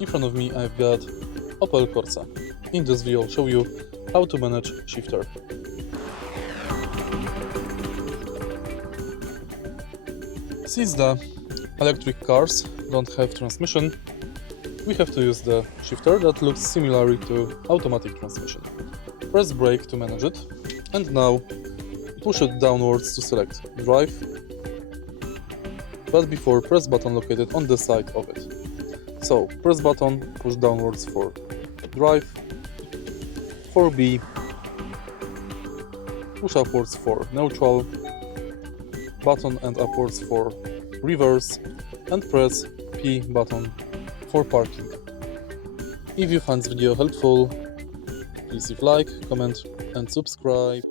In front of me I've got Opel Corsa. In this video I'll show you how to manage shifter. Since the electric cars don't have transmission, we have to use the shifter that looks similar to automatic transmission. Press brake to manage it, and now push it downwards to select drive, but before press button located on the side of it. So press button, push downwards for drive, for B, push upwards for neutral, button and upwards for reverse, and press P button for parking. If you find this video helpful, please leave like, comment and subscribe.